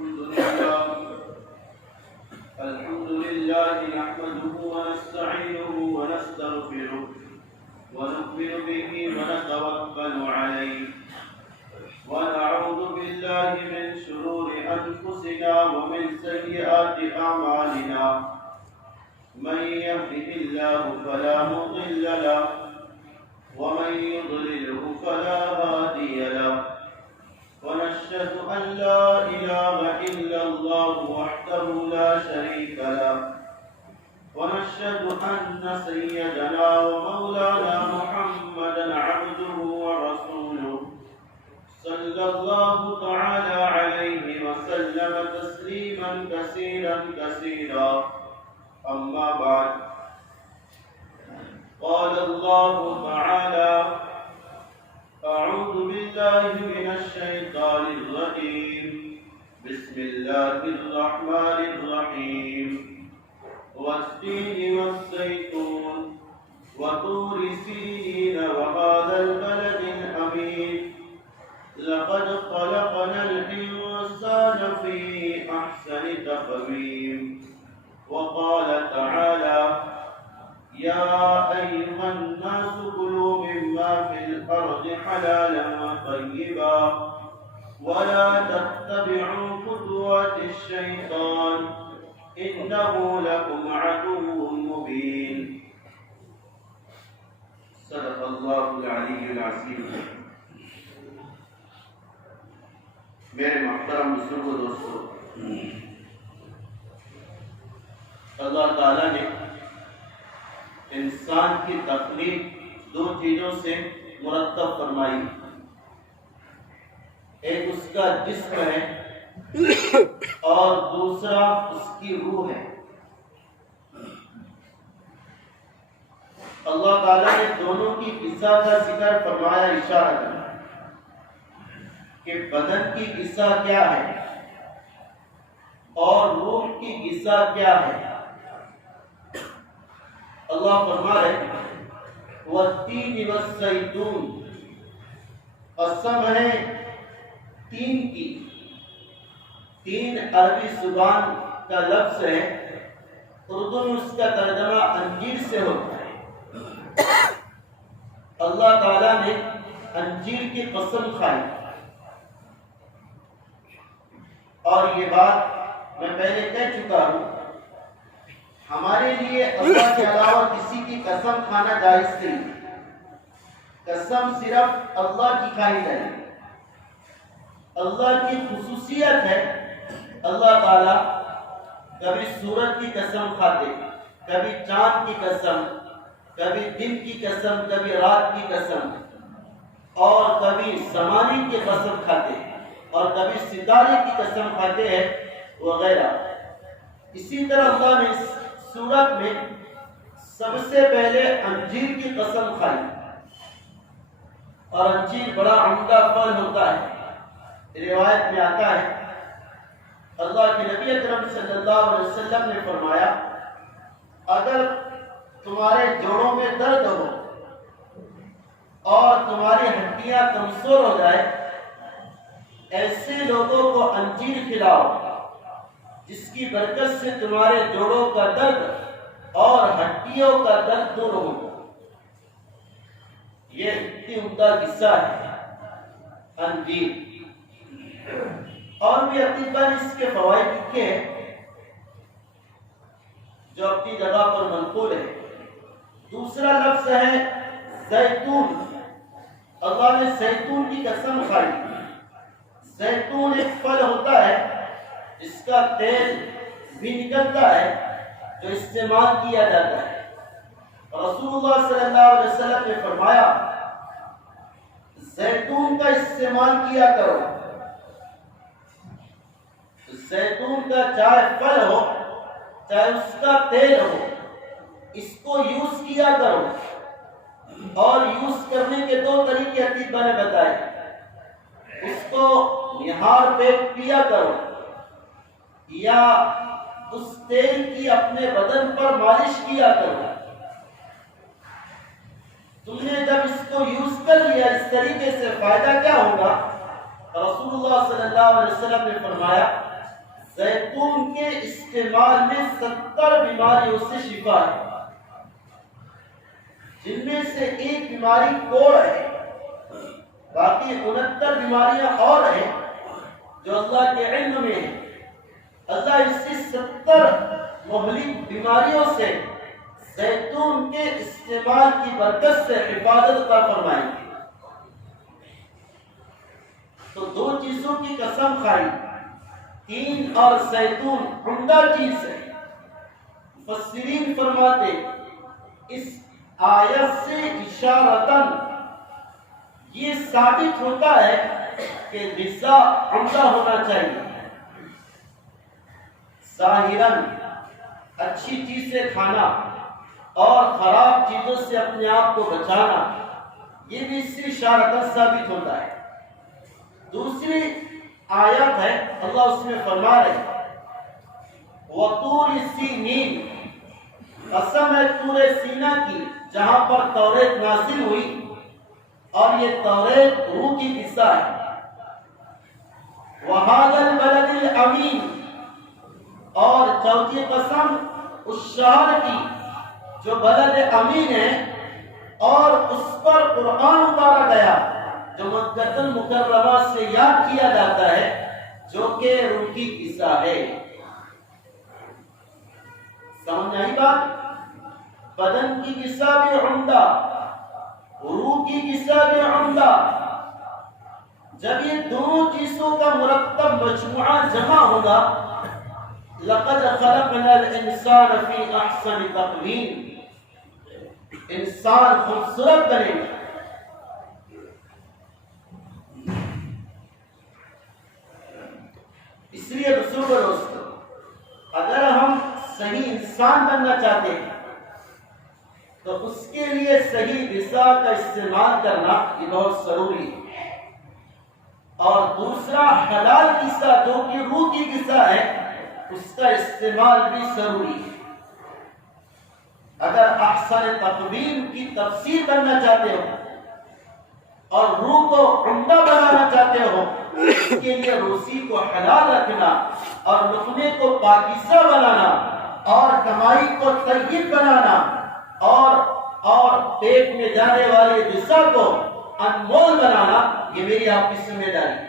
الحمد لله نحمده ونستعينه ونستغفره ونؤمن به ونتوكل عليه ونعوذ بالله من شرور أنفسنا ومن سيئات أعمالنا من يهده الله فلا مضل له ومن يضلله فلا هادي له ونشهد أن لا إله إلا الله وحده لا شريك له ونشهد أن سيدنا ومولانا محمدا عبده ورسوله صلى الله تعالى عليه وسلم تسليما كثيرا كثيرا أما بعد قال الله تعالى أعوذ بالله من الشيطان الرجيم بسم الله الرحمن الرحيم والتين والزيتون وطور سينين وهذا البلد الأمين لقد خلقنا الإنسان في أحسن تقويم وقال تعالى يا أيها الناس كلوا مما في الأرض حلالا طيبا ولا تتبعوا خطوات الشيطان إنه لكم عدو مبين صدق الله العلي العظيم. میرے محترم بزرگوں دوستو، اللہ تعالیٰ نے انسان کی تخلیق دو چیزوں سے مرتب فرمائی. ایک اس کا جسم ہے اور دوسرا اس کی روح ہے. اللہ تعالیٰ نے دونوں کی غذا کا ذکر فرمایا اشارہ کرنا کہ بدن کی غذا کیا ہے اور روح کی غذا کیا ہے. اللہ فرما رہے والتین والزیتون، قسم ہے تین کی. تین عربی زبان کا لفظ ہے، اردو میں اس کا ترجمہ انجیر سے ہوتا ہے. اللہ تعالیٰ نے انجیر کی قسم کھائی. اور یہ بات میں پہلے کہہ چکا ہوں، ہمارے لیے اللہ کے علاوہ کسی کی قسم کھانا جائز نہیں. قسم صرف اللہ کی کھائی جائے. اللہ کی خصوصیت ہے اللہ تعالیٰ کبھی سورج کی قسم کھاتے، کبھی چاند کی قسم، کبھی دن کی قسم، کبھی رات کی قسم، اور کبھی زمانے کی قسم کھاتے اور کبھی ستارے کی قسم کھاتے ہیں وغیرہ. اسی طرح اللہ نے اس سورت میں سب سے پہلے انجیر کی قسم کھائی. اور انجیر بڑا عمدہ پھل ہوتا ہے. روایت میں آتا ہے اللہ کے نبی اکرم صلی اللہ علیہ وسلم نے فرمایا اگر تمہارے جوڑوں میں درد ہو اور تمہاری ہڈیاں کمزور ہو جائے، ایسے لوگوں کو انجیر کھلاؤ جس کی برکت سے تمہارے جوڑوں کا درد اور ہڈیوں کا درد دور ہوگا. یہ اتنی عمدہ قصہ ہے انجیر. اور بھی اطباء نے اس کے فوائد لکھے ہیں جو اپنی جگہ پر منقول ہے. دوسرا لفظ ہے زیتون. اللہ نے زیتون کی قسم کھائی. زیتون ایک پھل ہوتا ہے اس کا تیل بھی نکلتا ہے جو استعمال کیا جاتا ہے. رسول اللہ صلی اللہ علیہ وسلم نے فرمایا زیتون کا استعمال کیا کرو. زیتون کا چاہے پھل ہو چاہے اس کا تیل ہو، اس کو یوز کیا کرو. اور یوز کرنے کے دو طریقے اطباء نے بتائے. اس کو نہار پہ پیا کرو یا اس تیل کی اپنے بدن پر مالش کیا کرو. تم نے جب اس کو یوز کر لیا اس طریقے سے فائدہ کیا ہوگا؟ رسول اللہ صلی اللہ علیہ وسلم نے فرمایا زیتون کے استعمال میں 70 بیماریوں سے شفا ہے، جن میں سے ایک بیماری کوڑ ہے، باقی 69 بیماریاں اور ہیں جو اللہ کے علم میں ہیں۔ اللہ اس سے 70 مہلک بیماریوں سے زیتون کے استعمال کی برکت سے حفاظت عطا فرمائیں گے۔ تو 2 چیزوں کی قسم کھائی، تین اور زیتون عمدہ چیز ہے۔ مفسرین فرماتے اس آیت سے اشارتاً یہ ثابت ہوتا ہے کہ غذا عمدہ ہونا چاہیے، ظاہراً اچھی چیزیں کھانا اور خراب چیزوں سے اپنے آپ کو بچانا، یہ بھی اس سے اشارتاً ثابت ہوتا ہے۔ دوسری آیت ہے، اللہ اس میں فرما رہے وَطُورِ سِینِین، قسم ہے طور سینا کی جہاں پر توریت نازل ہوئی، اور یہ توریت روح کی غذا ہے۔ وَهَذَا الْبَلَدِ الْأَمِینِ، اور چوتھی قسم اس شہر کی جو بلد امین ہے اور اس پر قرآن اتارا گیا، جو مکۃ المکرمہ سے یاد کیا جاتا ہے، جو کہ روح کی غذا ہے۔ سمجھ آئی بات؟ بدن کی غذا بھی عمدہ، روح کی غذا بھی عمدہ۔ جب یہ دونوں چیزوں کا مرتب مجموعہ جمع ہوگا، لقد خلقنا الانسان فی احسن تقویم، انسان خوبصورت بنے گا۔ اس لیے بزرگ دوستو، اگر ہم صحیح انسان بننا چاہتے ہیں تو اس کے لیے صحیح غذا کا استعمال کرنا یہ بہت ضروری ہے، اور دوسرا حلال غذا جو کہ روح کی غذا ہے اس کا استعمال بھی ضروری ہے۔ اگر احسن تقویم کی تفسیر بننا چاہتے ہو اور روح کو عمدہ بنانا چاہتے ہو، اس کے لیے روزی کو حلال رکھنا اور لقمے کو پاکیزہ بنانا اور کمائی کو طیب بنانا اور پیٹ میں جانے والے غذا کو انمول بنانا، یہ میری آپ کی ذمہ داری ہے۔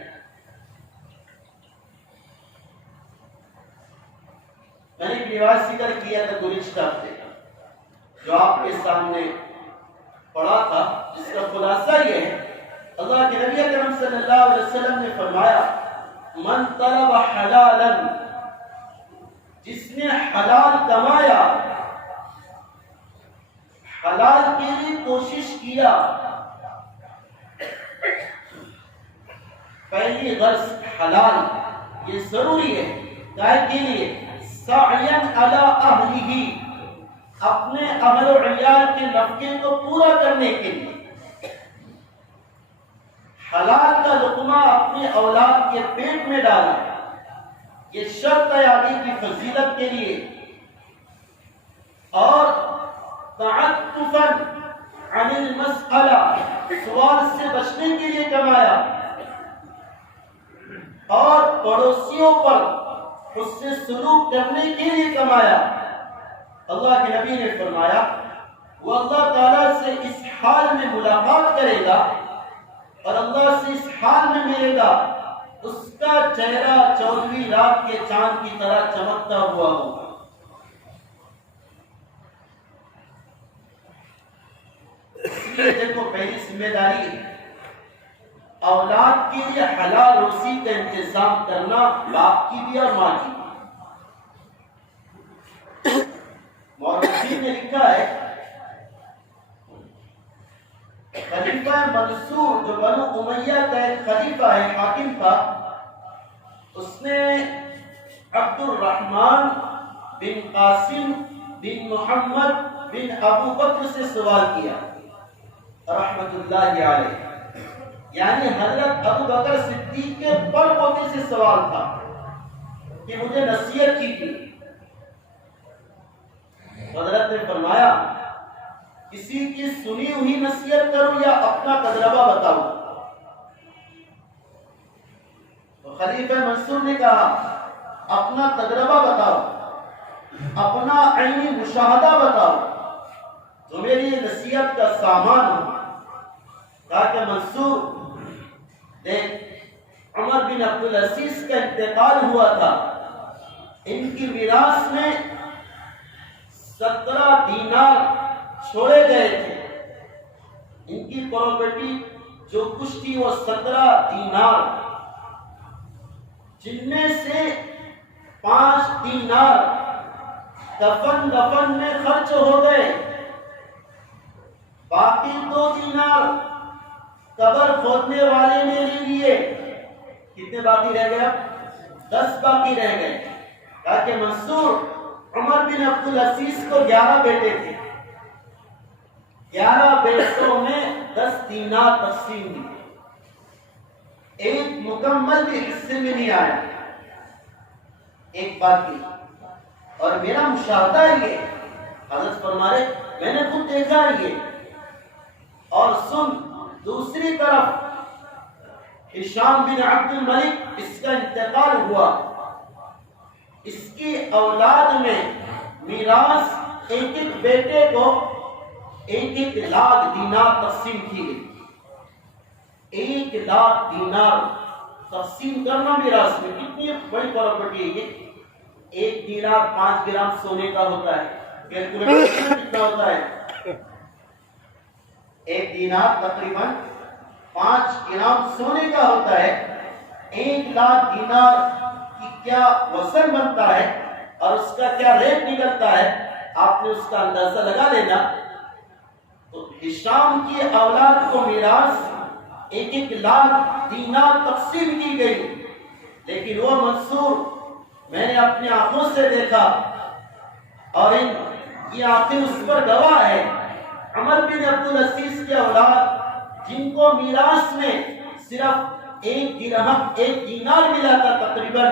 میں نے ایک روایت ذکر کیا تھا گزشتہ ہفتے جو آپ کے سامنے پڑھا تھا، جس کا خلاصہ یہ ہے، اللہ کے نبی اکرم صلی اللہ علیہ وسلم نے فرمایا من طلب حلالا، جس نے حلال کمایا، حلال کے لیے کوشش کیا، پہلی غرض حلال یہ ضروری ہے، کائے کے لیے سعیا علی اہلہ، اپنے اہل و عیال کے نفقے کو پورا کرنے کے لیے، حلال کا لقمہ اپنے اولاد کے پیٹ میں ڈالا، یہ شرط ہے آگے کی فضیلت کے لیے، اور تعطفا عن المسئلہ، سوال سے بچنے کے لیے کمایا، اور پڑوسیوں پر حسن سلوک کرنے کے لیے کمایا۔ اللہ کے نبی نے فرمایا وہ اللہ تعالیٰ سے اس حال میں ملاقات کرے گا اور اللہ سے اس حال میں ملے گا، اس کا چہرہ 14ویں رات کے چاند کی طرح چمکتا ہوا ہوگا۔ اس لیے دیکھو، پہلی ذمہ داری ہے اولاد کے لیے حلال روزی کا انتظام کرنا، باپ کی بھی اور ماں کی بھی۔ مورخین نے لکھا ہے خلیفہ منصور جو بنو امیہ کا ایک خلیفہ ہے، حاکم تھا، اس نے عبد الرحمن بن قاسم بن محمد بن ابو بکر سے سوال کیا رحمت اللہ علیہ، یعنی حضرت ابو بکر صدیق کے بڑ پوتے سے سوال تھا کہ مجھے نصیحت کیجیے۔ حضرت نے فرمایا کسی کی سنی ہوئی نصیحت کروں یا اپنا تجربہ بتاؤں؟ تو خلیفہ منصور نے کہا اپنا تجربہ بتاؤ، اپنا عینی مشاہدہ بتاؤ، تو میری نصیحت کا سامان ہو۔ کہا کہ منصور دیکھ، عمر بن عبدالعزیز کا انتقال ہوا تھا، ان کی میراث میں 17 دینار چھوڑے گئے تھے، ان کی پراپرٹی جو کچھ تھی وہ 17 دینار، جن میں سے 5 دینار دفن میں خرچ ہو گئے، باقی 2 دینار قبر کھودنے والے نے لے لیے۔ کتنے باقی رہ گئے؟ 10 باقی رہ گئے۔ کہا کہ منصور، عمر بن عبدالعزیز کو 11 بیٹے تھے، 11 بیٹوں میں 10 دینار تقسیم ہوئی، ایک مکمل بھی حصے میں نہیں آیا، ایک باقی۔ اور میرا مشاہدہ یہ، حضرت فرما رہے میں نے خود دیکھا یہ۔ اور سن، دوسری طرف ہشام بن عبد الملک، اس کا انتقال ہوا، اس کی اولاد میں میراث ایک ایک بیٹے کو 1 لاکھ دینار تقسیم کی گئی۔ 1 لاکھ دینار تقسیم کرنا میراث میں، کتنی بڑی پراپرٹی ہے یہ۔ 1 دینار 5 گرام سونے کا ہوتا ہے، کیلکولیٹ کتنا ہوتا ہے؟ 1 دینار تقریباً 5 گرام سونے کا ہوتا ہے۔ 1 لاکھ دینار کی کیا وزن بنتا ہے اور اس کا کیا ریٹ نکلتا ہے، آپ نے اس کا اندازہ لگا لینا۔ تو ہشام کی اولاد کو میراث 1 لاکھ دینار تقسیم کی گئی، لیکن وہ منصور میں نے اپنی آنکھوں سے دیکھا، اور یہ آنکھیں اس پر گواہ ہے۔ عمر بن عبدالعزیز کی اولاد جن کو میراث میں صرف 1 درہم 1 دینار ملا تھا تقریباً،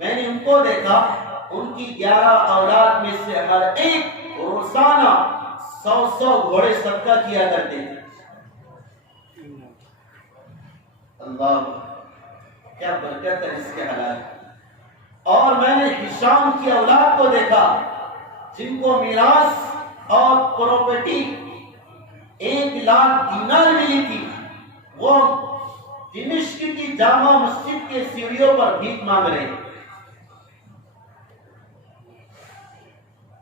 میں نے ان کو دیکھا، ان کی 11 اولاد میں سے ہر ایک روزانہ 100 گھوڑے صدقہ کیا کرتے تھے۔ اللہ، کیا برکت ہے اس کے حالات۔ اور میں نے ہشام کی اولاد کو دیکھا جن کو میراث اور پراپرٹی 1 لاکھ دینار ملی تھی، وہ دمشق کی جامع مسجد کے سیڑھیوں پر بھیک مانگ رہے ہیں۔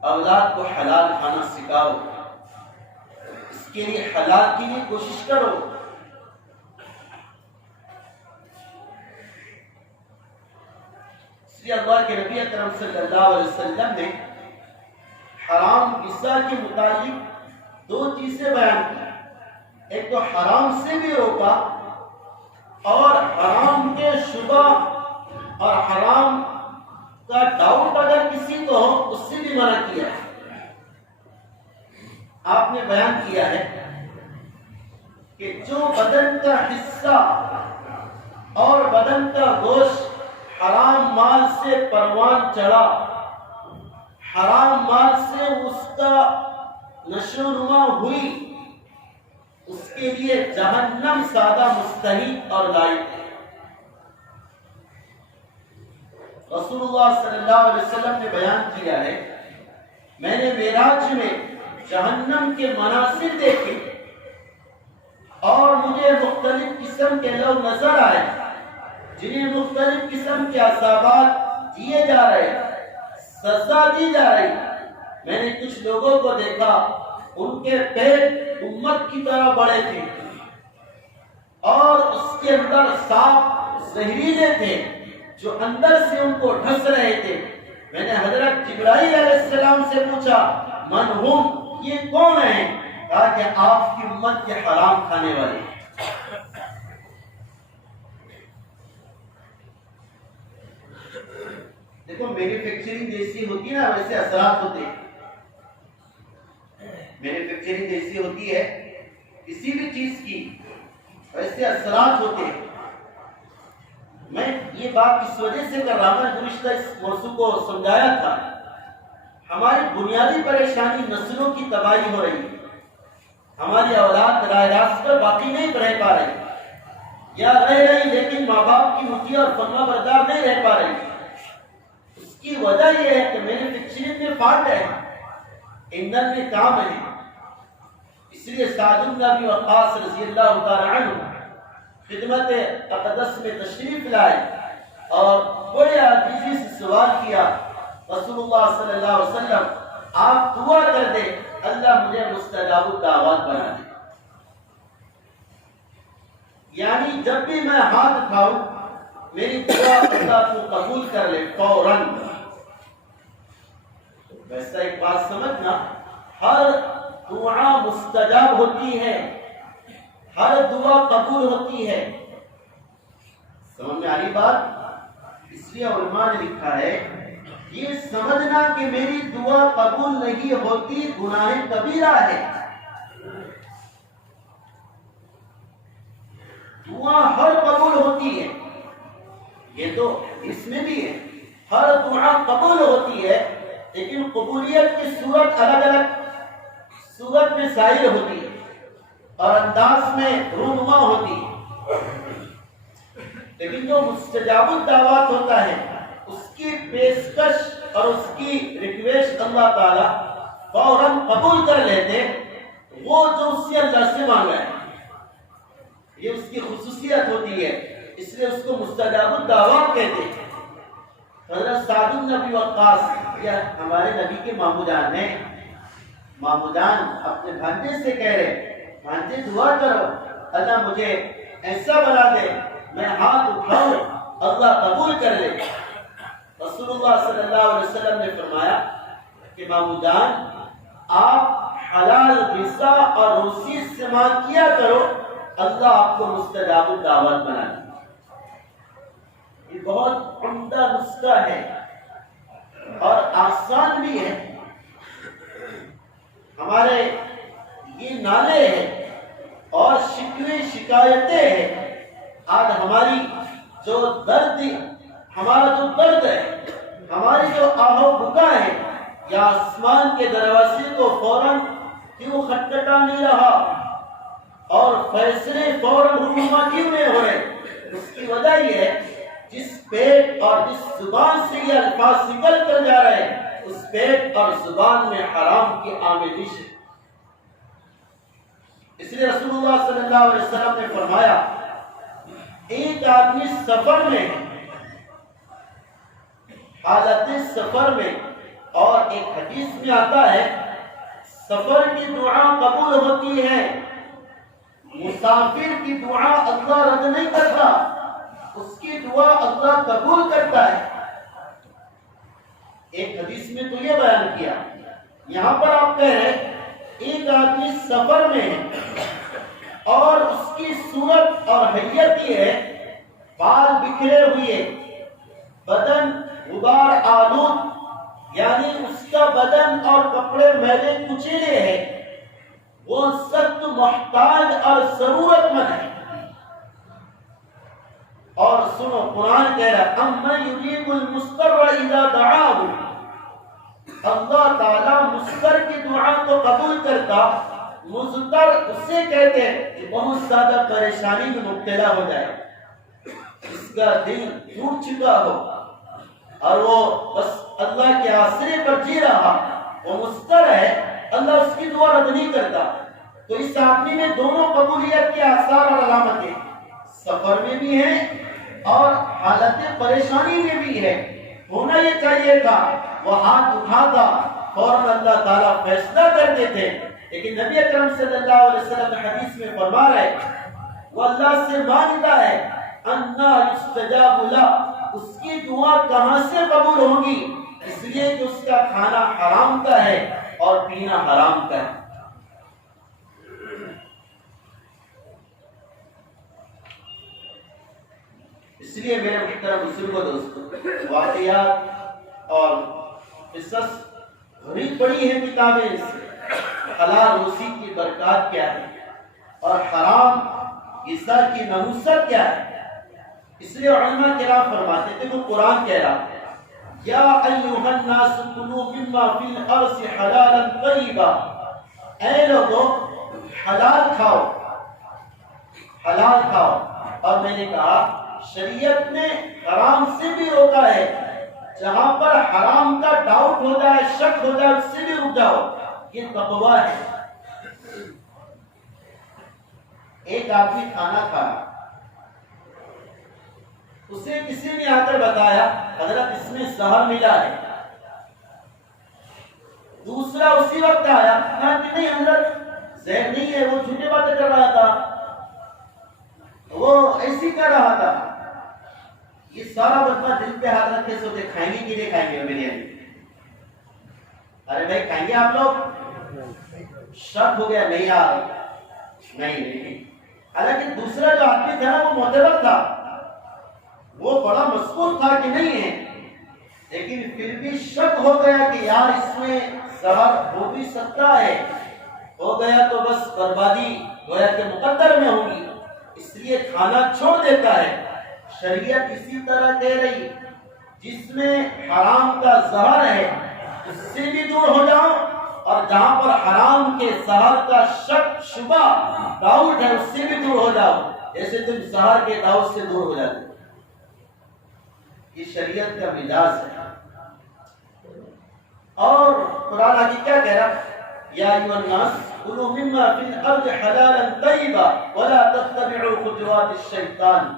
اولاد کو حلال کھانا سکھاؤ، اس کے لیے حلال کے لیے کوشش کرو۔ اس لیے اللہ کے نبی اکرم صلی اللہ علیہ وسلم نے حرام غذا کے متعلق 2 چیزیں بیان کی، ایک تو حرام سے بھی روکا، اور حرام کے شبہ اور حرام کا ڈاؤٹ اگر کسی کو ہو اس سے بھی منع کیا ہے۔ آپ نے بیان کیا ہے کہ جو بدن کا حصہ اور بدن کا گوشت حرام مال سے پروان چڑھا، حرام مال سے اس کا نشو و نما ہوئی، اس کے لیے جہنم سادہ مستحق اور لائق ہے۔ رسول اللہ صلی اللہ علیہ وسلم نے بیان کیا ہے، میں نے معراج میں جہنم کے مناظر دیکھے اور مجھے مختلف قسم کے لوگ نظر آئے جنہیں مختلف قسم کے عذابات دیے جا رہے، سزا دی جا رہی۔ میں نے کچھ لوگوں کو دیکھا، ان کے پیٹ امت کی طرح بڑے تھے اور اس کے اندر سانپ زہریلے تھے جو اندر سے ان کو ڈھس رہے تھے۔ میں نے حضرت جبرائیل علیہ السلام سے پوچھا، من ہم، یہ کون ہیں؟ کہا کہ آپ کی امت کے حرام کھانے والے۔ دیکھو، مینوفیکچرنگ جیسی ہوتی ہے نا، ویسے اثرات ہوتے ہیں۔ مینوفیکچرنگ جیسی ہوتی ہے کسی بھی چیز کی، ویسے اثرات ہوتے ہیں۔ میں یہ بات اس وجہ سے کر رہا ہوں، گزشتہ اس موضوع کو سمجھایا تھا، ہماری بنیادی پریشانی نسلوں کی تباہی ہو رہی ہے۔ ہماری اولاد راہ راست پر باقی نہیں رہ پا رہی، یا رہ رہی لیکن ماں باپ کی مطیع اور فرما بردار نہیں رہ پا رہی۔ کی وجہ یہ ہے کہ مینوفیکچرنگ میں فالٹ ہے، ایندھن میں کام ہے، اس لیے سعد بن ابی وقاص رضی اللہ تعالی عنہ خدمت اقدس میں تشریف لائے اور بڑے عاجزی سے سوال کیا، رسول اللہ صلی اللہ علیہ وسلم آپ دعا کر دیں اللہ مجھے مستجاب الدعوات بنا دے، یعنی جب بھی میں ہاتھ اٹھاؤں میری دعا اللہ کو قبول کر لے فوراً۔ ویسا ایک بات سمجھنا، ہر دعا مستجاب ہوتی ہے، ہر دعا قبول ہوتی ہے، سمجھ میں آ رہی بات؟ اس لیے علماء نے لکھا ہے یہ سمجھنا کہ میری دعا قبول نہیں ہوتی گناہ کبیرہ ہے۔ دعا ہر قبول ہوتی ہے، یہ تو اس میں بھی ہے، ہر دعا قبول ہوتی ہے، لیکن قبولیت کی صورت الگ الگ صورت میں ظاہر ہوتی ہے اور انداز میں رونما ہوتی ہے، لیکن جو مستجاب الدعوات ہوتا ہے اس کی پیشکش اور اس کی ریکویسٹ اللہ تعالی فوراً قبول کر لیتے، وہ جو اس سے اللہ سے مانگا ہے، یہ اس کی خصوصیت ہوتی ہے، اس لیے اس کو مستجاب الدعوات کہتے ہیں۔ حضرت سعد بن ابی وقاص یا ہمارے نبی کے مامو جان ہیں، مامو جان اپنے بھانجے سے کہہ رہے بھانجے دعا کرو اللہ مجھے ایسا بنا دے میں ہاتھ اٹھاؤں اللہ قبول کر لے۔ رسول اللہ صلی اللہ علیہ وسلم نے فرمایا کہ مامو جان آپ حلال غذا اور روزی استعمال کیا کرو اللہ آپ کو مستجاب الدعوات بنا دے۔ یہ بہت عمدہ نسخہ ہے اور آسان بھی ہے۔ ہمارے یہ نالے ہیں اور شکوے شکایتیں ہیں، آج ہماری جو درد ہمارا جو درد ہے، ہماری جو آہو بکا ہے، یا آسمان کے دروازے کو فوراً کیوں کھٹکھٹا نہیں رہا اور فیصلے فوراً رونما کیوں نہیں ہوئے؟ اس کی وجہ یہ ہے جس پیٹ اور جس زبان سے یہ الفاظ نکل کر جا رہے ہیں اس پیٹ اور زبان میں حرام کی آمیزش ہے۔ اس لیے رسول اللہ صلی اللہ علیہ وسلم نے فرمایا ایک آدمی سفر میں حالت سفر میں، اور ایک حدیث میں آتا ہے سفر کی دعا قبول ہوتی ہے، مسافر کی دعا اللہ رد نہیں کرتا، اس کی دعا اللہ قبول کرتا ہے۔ ایک حدیث میں تو یہ بیان کیا، یہاں پر آپ کہہ رہے ایک آدمی سفر میں ہے اور اس کی صورت اور حیت یہ ہے بال بکھرے ہوئے، بدن غبار آلود، یعنی اس کا بدن اور کپڑے میلے کچیلے ہیں، وہ سخت محتاج اور ضرورت مند ہے۔ اور سنو قرآن کہہ رہا اَمَّن يُجِيبُ الْمُضْطَرَّ إِذَا دَعَاهُ، اللہ تعالیٰ مضطر کی دعا کو قبول کرتا۔ مضطر اسے کہتے ہیں کہ بہت زیادہ پریشانی میں مبتلا ہو جائے، اس کا دل ٹوٹ چکا ہو اور وہ بس اللہ کے آسرے پر جی رہا، وہ مضطر ہے، اللہ اس کی دعا رد نہیں کرتا۔ تو اس آدمی میں دونوں قبولیت کے آثار اور علامتیں سفر میں بھی ہیں اور حالت پریشانی میں بھی ہے۔ ہونا یہ چاہیے تھا وہ ہاتھ اٹھاتا فوراً اللہ تعالیٰ فیصلہ کرتے تھے، لیکن نبی اکرم صلی اللہ علیہ وسلم حدیث میں فرما رہے وہ اللہ سے مانگتا ہے انا یستجاب لہ، اس کی دعا کہاں سے قبول ہوگی؟ اس لیے کہ اس کا کھانا حرام کا ہے اور پینا حرام کا ہے۔ اس لیے میرے محترم بزرگوں دوستوں، واقعات اور قصص بھری پڑی ہیں کتابیں اس سے، حلال روزی کی برکات کیا ہے اور حرام غذا کی نحوست کیا ہے۔ اس لیے علماء کرام فرماتے تھے وہ قرآن کہہ رہا یا ایھا الناس کلوا مما فی الارض حلالا طیبا، اے لوگو حلال کھاؤ، حلال کھاؤ۔ اور میں نے کہا شریعت نے حرام سے بھی روکا ہے، جہاں پر حرام کا ڈاؤٹ ہو جائے، شک ہو جائے، اس سے بھی رک جاؤ، یہ تقویٰ ہے۔ ایک آدمی کھانا کھایا، اسے کسی نے آ کر بتایا حضرت اس میں زہر ملا ہے۔ دوسرا اسی وقت آیا، کہا کہ نہیں حضرت زہر نہیں ہے، وہ جھوٹی باتیں کر رہا تھا، وہ ایسی کر رہا تھا۔ یہ سارا بدمہ دل پہ ہاتھ رکھے سوچے کھائیں گے کہ نہیں کھائیں گے بریانی؟ ارے بھائی کھائیں گے آپ لوگ؟ شک ہو گیا، نہیں یار نہیں۔ حالانکہ دوسرا جو آدمی تھا نا وہ معتبر تھا، وہ بڑا مضبوط تھا کہ نہیں ہے، لیکن پھر بھی شک ہو گیا کہ یار اس میں زہر ہو بھی سکتا ہے، ہو گیا تو بس بربادی گویا کہ مقدر میں ہوگی، اس لیے کھانا چھوڑ دیتا ہے۔ شریعت اسی طرح کہہ رہی، جس میں حرام کا زہر ہے اس سے بھی دور ہو جاؤ، اور جہاں پر حرام کے زہر کا شک شبہ ڈاؤٹ ہے اس سے بھی دور ہو جاؤ، جیسے تم زہر کے ڈاؤٹ سے دور ہو جاتے۔ یہ شریعت کا مزاج ہے۔ اور قرآن حکیم کیا کہہ رہا؟ یا ایھا الناس کلوا مما فی الارض حلالا طیبا ولا تتبعوا خطوات الشیطان۔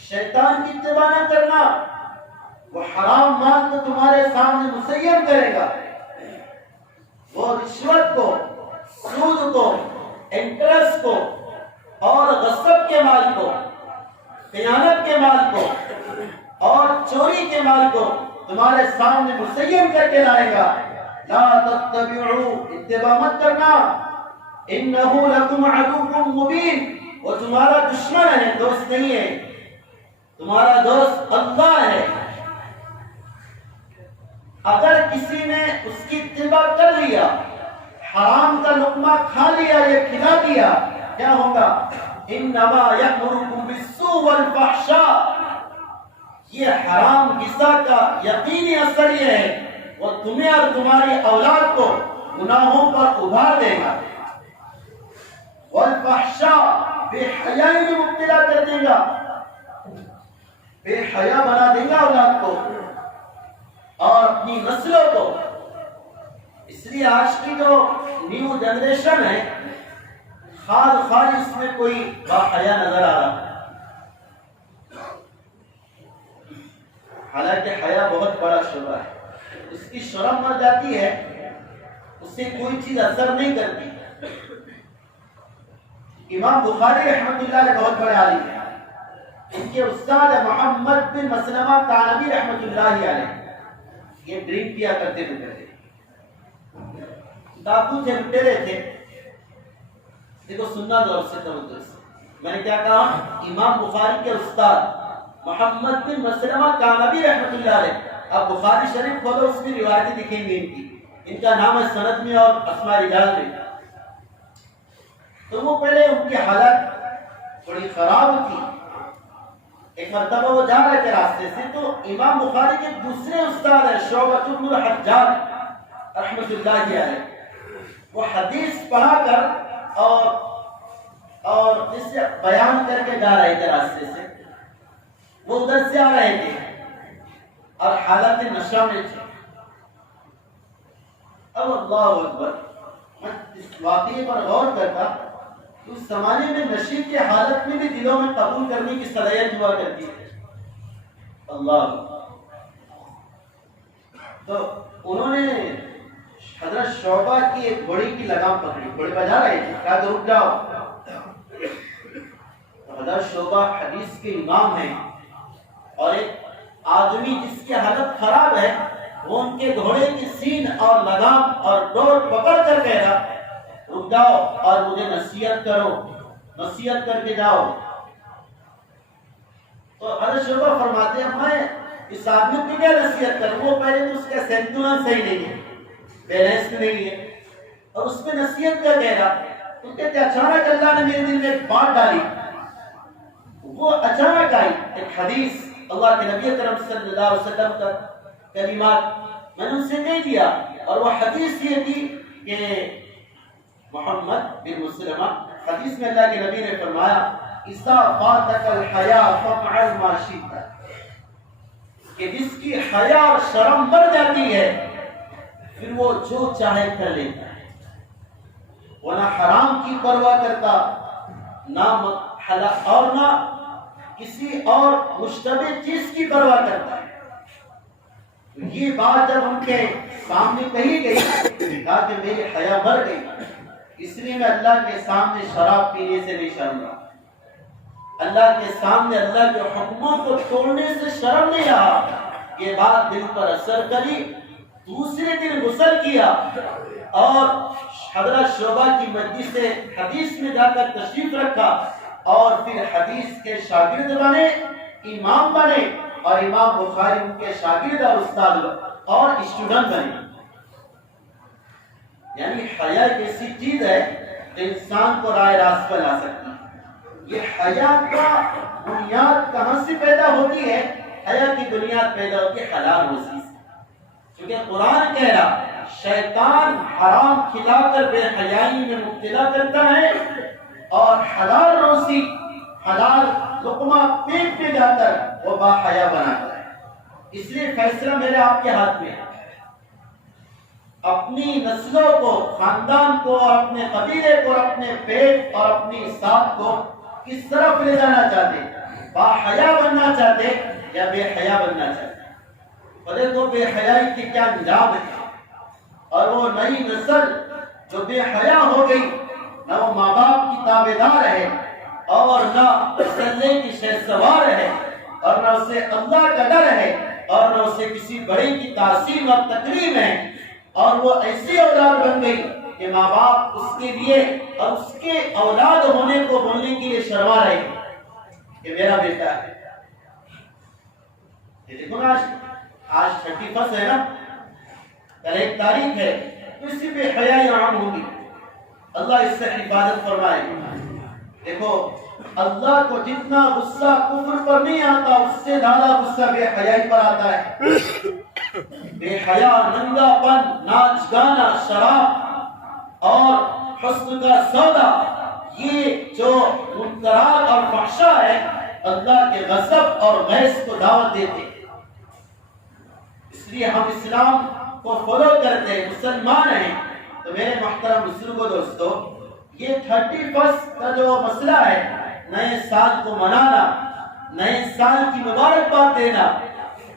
شیطان کی اتباع نہ کرنا، وہ حرام مال کو تمہارے سامنے مسین کرے گا، وہ رشوت کو، سود کو، انٹرسٹ کو اور غصب کے مال کو، خیانت کے مال کو اور چوری کے مال کو تمہارے سامنے مسین کر کے لائے گا۔ لا تتبعوا، اتباع مت کرنا، انہ لکم عدو مبین، وہ تمہارا دشمن ہے، دوست نہیں ہے، تمہارا دوست اللہ ہے۔ اگر کسی نے اس کی اتباع کر لیا، حرام کا لقمہ کھا لیا یا کھلا دیا، کیا ہوگا؟ انما یأمرکم بالسوء والفحشاء، یہ حرام غذا کا یقینی اثر یہ ہے وہ تمہیں اور تمہاری اولاد کو گناہوں پر ابھار دے گا، والفحشاء بے حیائی میں مبتلا کر دے گا، بے حیا بنا دے گا اولاد کو اور اپنی نسلوں کو۔ اس لیے آج کی جو نیو جنریشن ہے، خال اس میں کوئی باحیا نظر آ رہا ہے، حالانکہ حیا بہت بڑا شعبہ ہے، اس کی شرم مر جاتی ہے، اس سے کوئی چیز اثر نہیں کرتی۔ امام بخاری رحمۃ اللہ علیہ بہت بڑے عالم ہیں، ان کے استاد محمد بن مسلمہ کانبی رحمۃ اللہ علیہ، یہ ڈرنک کیا کرتے تھے، ڈاکو تھے، لٹیرے تھے۔ دیکھو سننا دور سے توجہ سے، میں نے کیا کہا؟ امام بخاری کے استاد محمد بن مسلمہ کانبی رحمۃ اللہ علیہ، آپ بخاری شریف کھولو اس میں روایتیں دکھیں گی ان کا نام ہے سند میں اور اسماء رجال میں۔ تو وہ پہلے ان کی حالت تھوڑی خراب تھی، ایک مرتبہ وہ جا رہے تھے راستے سے، تو امام بخاری کے دوسرے استاد ہیں شعبۃ بن الحجاج رحمۃ اللہ علیہ، وہ حدیث پڑھا کر اور اس سے بیان کر کے جا رہے تھے راستے سے، وہ ادھر سے آ رہے تھے اور حالت نشہ میں تھے۔ اب اللہ اکبر، میں اس واقعے پر غور کرتا، اس زمانے میں نشے کی حالت میں بھی دلوں میں قبول کرنے کی صلاحیت ہوا کرتی ہے۔ اللہ، تو انہوں نے حضرت شعبہ کی ایک گھوڑی کی لگام پکڑی، گھوڑی بجا رہے تھے، کہا کہ رک جاؤ۔ حضرت شعبہ حدیث کے امام ہیں، اور ایک آدمی جس کی حالت خراب ہے وہ ان کے گھوڑے کی سین اور لگام اور ڈور پکڑ کر کہہ رہا رک جاؤ اور مجھے نصیحت کرو، نصیحت کر کے جاؤ۔ تو حضرت شعبہ فرماتے ہیں میں اس آدمی کو کیا نصیحت کروں، وہ پہلے تو اس کا سنتولن صحیح نہیں ہے، بیلنس نہیں ہے، اور اس میں نصیحت کیا کہہ رہا؟ تو کہتے اچانک اللہ نے میرے دل میں ایک بات ڈالی، وہ اچانک آئی ایک حدیث، اللہ کے نبی کرم صلی اللہ علیہ وسلم کا کلمات میں نے ان سے دے دیا، اور وہ حدیث یہ تھی کہ محمد بن مسلمہ، حدیث میں اللہ کے نبی نے فرمایا اذا فاتك الحیا فافعل ما شئت، کہ جس کی حیا اور شرم مر جاتی ہے پھر وہ جو چاہے کر لیتا ہے، وہ نہ حرام کی پرواہ کرتا نہ حلال اور نہ کسی اور مشتبہ چیز کی پرواہ کرتا ہے۔ یہ بات جب ان کے سامنے کہی گئی کہا کہ میری حیا مر گئی، اس لیے میں اللہ کے سامنے شراب پینے سے نہیں شرم رہا، اللہ کے سامنے اللہ کے حکموں کو توڑنے سے شرم نہیں رہا۔ یہ بات دل پر اثر کری، دوسرے دن غسل کیا اور حضرت شعبہ کی مجلس سے حدیث میں جا کر تشریف رکھا اور پھر حدیث کے شاگرد بنے، امام بنے، اور امام بخاری ان کے شاگرد اور استاد اور اسٹوڈنٹ بنے۔ یعنی حیا ایک ایسی چیز ہے جو انسان کو راہ راست پر لا سکتی ہے۔ یہ حیا کا بنیاد کہاں سے پیدا ہوتی ہے؟ حیا کی بنیاد پیدا ہوتی ہے حلال روزی سے، کیونکہ قرآن کہہ رہا شیطان حرام کھلا کر بے حیائی میں مبتلا کرتا ہے اور حلال روزی حلال لقمہ پیٹ میں جا کر وہ با حیا بناتا ہے۔ اس لیے فیصلہ میرے آپ کے ہاتھ میں ہے، اپنی نسلوں کو، خاندان کو اور اپنے قبیلے کو اور اپنے پیٹ اور اپنی ساتھ کو کس طرف لے جانا چاہتے، با حیا بننا چاہتے یا بے حیا بننا چاہتے۔ اور دیکھو بے حیائی کی کیا نظام ہے، اور وہ نئی نسل جو بے حیا ہو گئی، نہ وہ ماں باپ کی تابعدار ہے اور نہ مسلح کی شہسوار ہے اور نہ اسے اللہ کا ڈر ہے اور نہ اسے کسی بڑے کی تعظیم اور تکریم ہے، اور وہ ایسی اولاد بن گئی کہ ماں باپ اس کے لیے اور اس کے اولاد ہونے کو بولنے کے لیے شرما رہے کہ میرا بیٹا ہے۔ یہ دیکھو نا آج 31 ہے نا، کل 1 تاریخ ہے، تو اسی پہ حیائی عام ہوگی۔ اللہ اس سے حفاظت فرمائے۔ دیکھو اللہ کو جتنا غصہ کفر پر نہیں آتا اس سے زیادہ غصہ بے حیائی پر آتا ہے۔ بے حیا، ننگا پن، ناچ گانا، شراب اور حسن کا سودا، یہ جو منکرات اور فحشا ہے اللہ کے غضب اور غیظ کو دعوت دیتے۔ اس لیے ہم اسلام کو فالو کرتے ہیں، مسلمان ہیں۔ تو میرے محترم بزرگوں دوستو، یہ 31 کا جو مسئلہ ہے، نئے سال کو منانا، نئے سال کی مبارکباد دینا،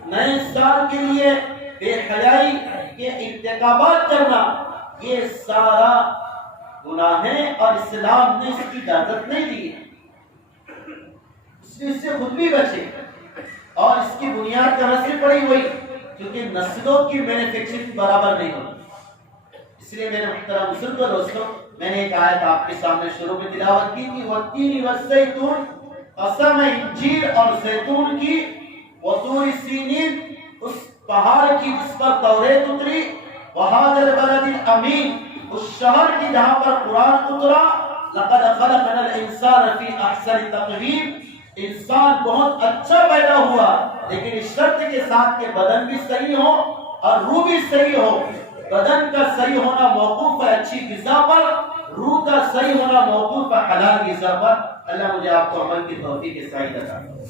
نئے سال کے لیے بے حیائی کے ارتکابات کرنا، یہ سارا گناہ ہے اور اسلام نے اس کی اجازت نہیں دی ہے۔ اس لیے اس سے خود بھی بچے، اور اس کی بنیاد کہاں سے پڑی ہوئی؟ کیونکہ نسلوں کی مینوفیکچرنگ برابر نہیں ہوتی۔ اس لیے میرے محترم بزرگوں دوستوں، میں نے ایک آیت آپ کے سامنے شروع میں تلاوت کی تھی، والتین والزیتون، قسم انجیر اور زیتون کی، وطور سینین، اس پہاڑ کی جس پر توریت اتری، وہذا البلد الامین، اس شہر کی جہاں پر قرآن اترا، لقد خلقنا الانسان فی احسن تقویم، انسان بہت اچھا پیدا ہوا، لیکن اس شرط کے ساتھ کہ بدن بھی صحیح ہو اور روح بھی صحیح ہو۔ بدن کا صحیح ہونا موقوف ہے اچھی غذا پر، روح کا صحیح ہونا موقوف ہے حلال غذا پر۔ اللہ مجھے آپ کو عمل کی توفیق عطا فرمائے۔